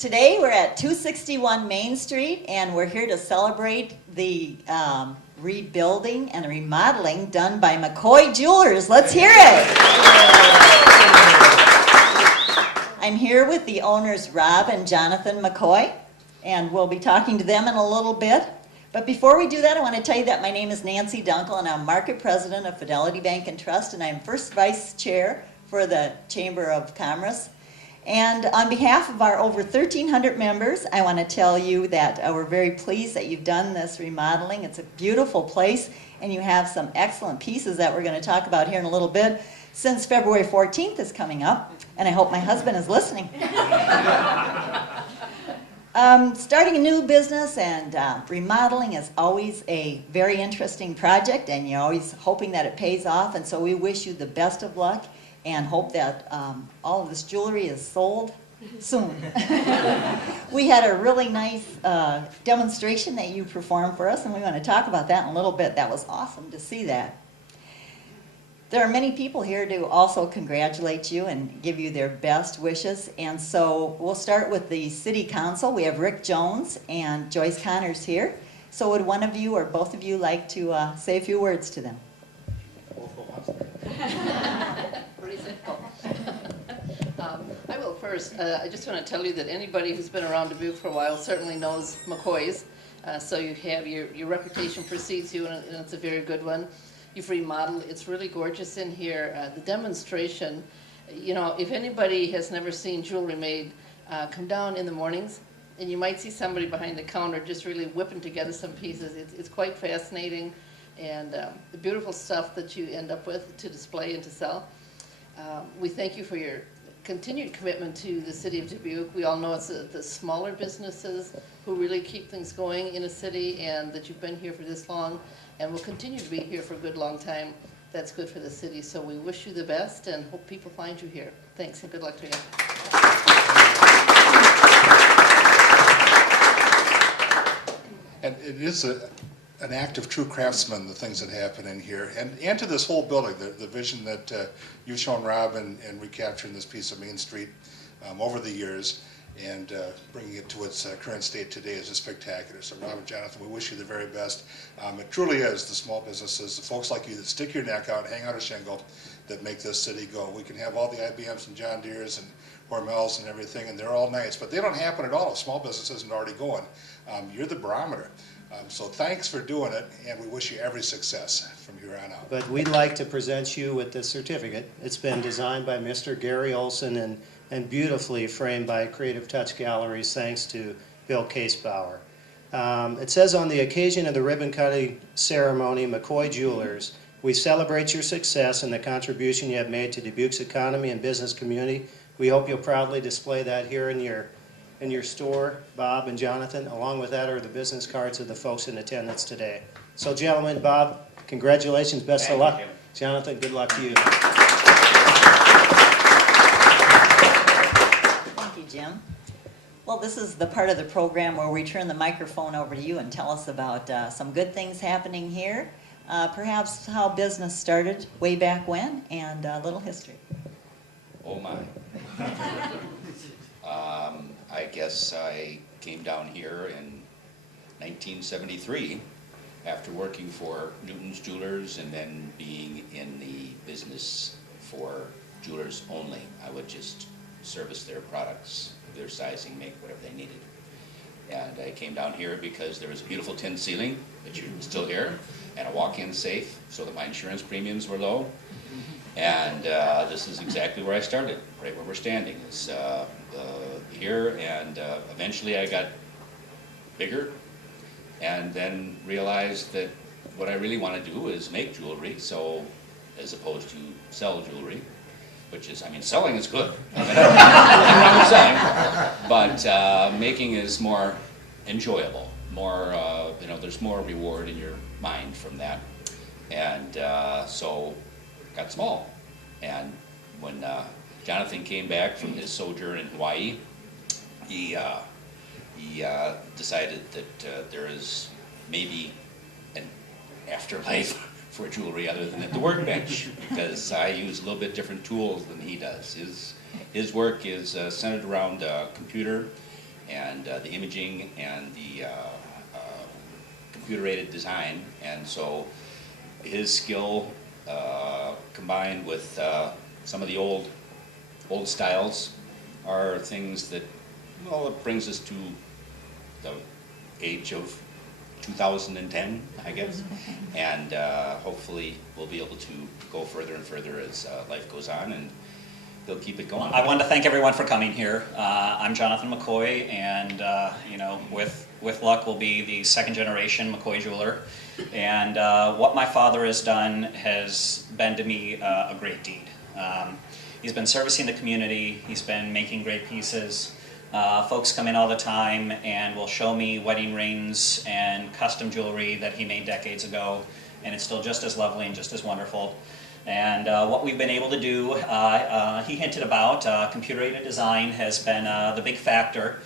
Today we're at 261 Main Street, and we're here to celebrate the rebuilding and remodeling done by McCoy Jewelers. Let's hear it. I'm here with the owners Rob and Jonathan McCoy, and we'll be talking to them in a little bit. But before we do that, I want to tell you that my name is Nancy Dunkel, and I'm Market President of Fidelity Bank and Trust, and I'm First Vice Chair for the Chamber of Commerce. And on behalf of our over 1,300 members, I want to tell you that we're very pleased that you've done this remodeling. It's a beautiful place, and you have some excellent pieces that we're going to talk about here in a little bit, since February 14th is coming up, and I hope my husband is listening. Starting a new business and remodeling is always a very interesting project, and you're always hoping that it pays off, and so we wish you the best of luck and hope that all of this jewelry is sold soon. We had a really nice demonstration that you performed for us, and we want to talk about that in a little bit. That was awesome to see that. There are many people here to also congratulate you and give you their best wishes, and so we'll start with the City Council. We have Rick Jones and Joyce Connors here. So would one of you or both of you like to say a few words to them? I will first. I just want to tell you that anybody who's been around Dubuque for a while certainly knows McCoy's. So you have your reputation precedes you, and it's a very good one. You've remodeled. It's really gorgeous in here. The demonstration, you know, if anybody has never seen jewelry made, come down in the mornings, and you might see somebody behind the counter just really whipping together some pieces. It's quite fascinating, and the beautiful stuff that you end up with to display and to sell. We thank you for your continued commitment to the city of Dubuque. We all know it's the smaller businesses who really keep things going in a city, and that you've been here for this long and will continue to be here for a good long time. That's good for the city. So we wish you the best and hope people find you here. Thanks and good luck to you. And it is an act of true craftsmen, the things that happen in here, and to this whole building, the vision that you've shown, Rob, and recapturing this piece of Main Street over the years, and bringing it to its current state today is just spectacular. So Rob and Jonathan, we wish you the very best. It truly is the small businesses, the folks like you that stick your neck out, hang out a shingle, that make this city go. We can have all the IBMs and John Deeres and Hormels and everything, and they're all nice, but they don't happen at all if small business isn't already going. You're the barometer. So thanks for doing it, and we wish you every success from here on out. But we'd like to present you with this certificate. It's been designed by Mr. Gary Olson and beautifully framed by Creative Touch Galleries, thanks to Bill Casebauer. It says, on the occasion of the ribbon-cutting ceremony, McCoy Jewelers, we celebrate your success and the contribution you have made to Dubuque's economy and business community. We hope you'll proudly display that here in your store, Bob and Jonathan. Along with that are the business cards of the folks in attendance today. So gentlemen, Bob, congratulations, best of luck. Jonathan, good luck to you. Thank you, Jim. Well, this is the part of the program where we turn the microphone over to you and tell us about some good things happening here, perhaps how business started way back when, and a little history. Oh my. I guess I came down here in 1973 after working for Newton's Jewelers and then being in the business for jewelers only. I would just service their products, their sizing, make whatever they needed. And I came down here because there was a beautiful tin ceiling, which you still hear, and a walk-in safe so that my insurance premiums were low. And this is exactly where I started, right where we're standing. It's here, and eventually I got bigger and then realized that what I really want to do is make jewelry, so as opposed to sell jewelry, which is, I mean, selling is good. I mean, I'm not selling, but making is more enjoyable, more, you know, there's more reward in your mind from that. And so got small. And when Jonathan came back from his sojourn in Hawaii, he decided that there is maybe an afterlife for jewelry other than at the workbench, because I use a little bit different tools than he does. His work is centered around a computer and the imaging and the computer-aided design. And so his skill combined with some of the old styles are things that, well, it brings us to the age of 2010, I guess, and hopefully we'll be able to go further and further as life goes on, and they'll keep it going. I wanted to thank everyone for coming here. I'm Jonathan McCoy, and you know, with luck, will be the second generation McCoy jeweler. And what my father has done has been to me a great deed. He's been servicing the community. He's been making great pieces. Folks come in all the time and will show me wedding rings and custom jewelry that he made decades ago, and it's still just as lovely and just as wonderful. And what we've been able to do, he hinted about, computer-aided design has been the big factor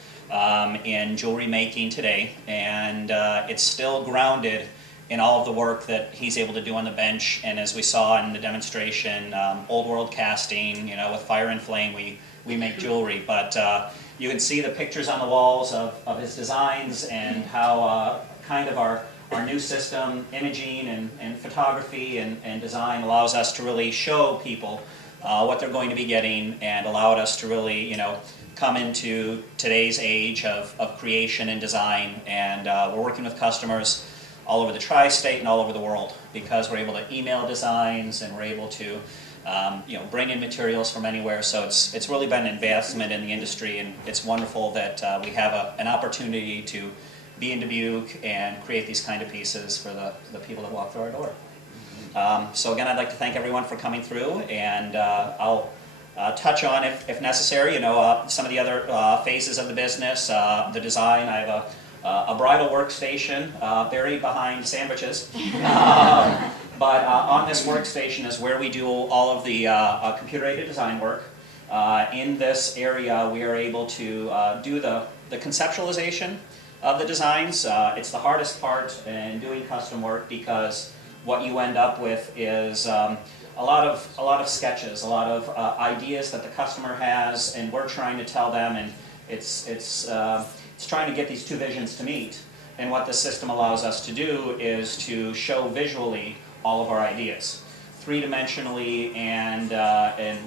in jewelry making today, and it's still grounded in all of the work that he's able to do on the bench. And as we saw in the demonstration, old world casting, you know, with fire and flame, we make jewelry. But you can see the pictures on the walls of his designs and how kind of our new system, imaging and photography and design, allows us to really show people what they're going to be getting, and allowed us to really, you know, come into today's age of creation and design. And we're working with customers all over the tri-state and all over the world, because we're able to email designs and we're able to you know, bring in materials from anywhere. So it's really been an investment in the industry, and it's wonderful that we have an opportunity to be in Dubuque and create these kind of pieces for the people that walk through our door. So again, I'd like to thank everyone for coming through, and I'll touch on, if necessary, you know, some of the other phases of the business, the design. I have a bridal workstation buried behind sandwiches. But on this workstation is where we do all of the computer-aided design work. In this area, we are able to do the conceptualization of the designs. It's the hardest part in doing custom work, because what you end up with is a lot of sketches, a lot of ideas that the customer has, and we're trying to tell them, and it's trying to get these two visions to meet. And what the system allows us to do is to show visually all of our ideas, three-dimensionally, and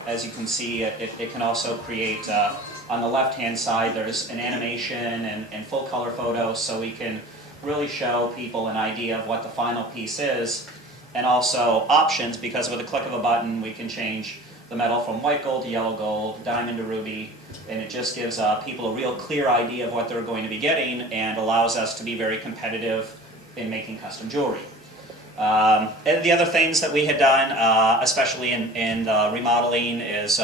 as you can see, it can also create, on the left-hand side, there's an animation and full-color photos, so we can really show people an idea of what the final piece is, and also options, because with a click of a button, we can change the metal from white gold to yellow gold, diamond to ruby, and it just gives people a real clear idea of what they're going to be getting, and allows us to be very competitive in making custom jewelry. And the other things that we had done, especially in the remodeling, is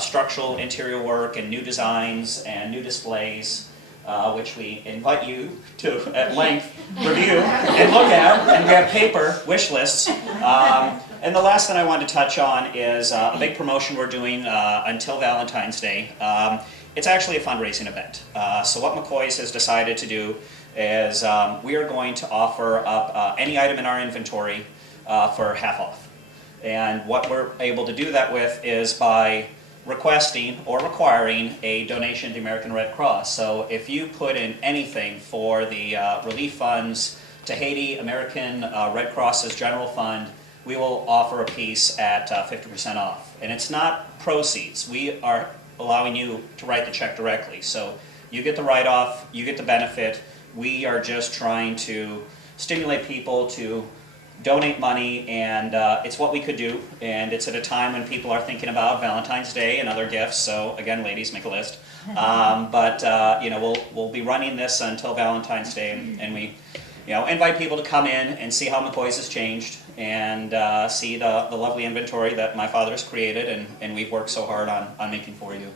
structural interior work and new designs and new displays, which we invite you to at length review and look at, and we have paper wish lists. And the last thing I wanted to touch on is a big promotion we're doing until Valentine's Day. It's actually a fundraising event. So what McCoy's has decided to do is we are going to offer up any item in our inventory for half off. And what we're able to do that with is by requesting or requiring a donation to the American Red Cross. So if you put in anything for the relief funds to Haiti, American Red Cross's general fund, we will offer a piece at 50% off. And it's not proceeds. We are allowing you to write the check directly. So you get the write-off, you get the benefit. We are just trying to stimulate people to donate money, and it's what we could do, and it's at a time when people are thinking about Valentine's Day and other gifts. So again, ladies, make a list. But you know, we'll be running this until Valentine's Day, and we, you know, invite people to come in and see how McCoy's has changed, and see the lovely inventory that my father has created, and we've worked so hard on making for you.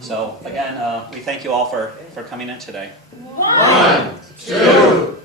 So again, we thank you all for coming in today. 1, 2,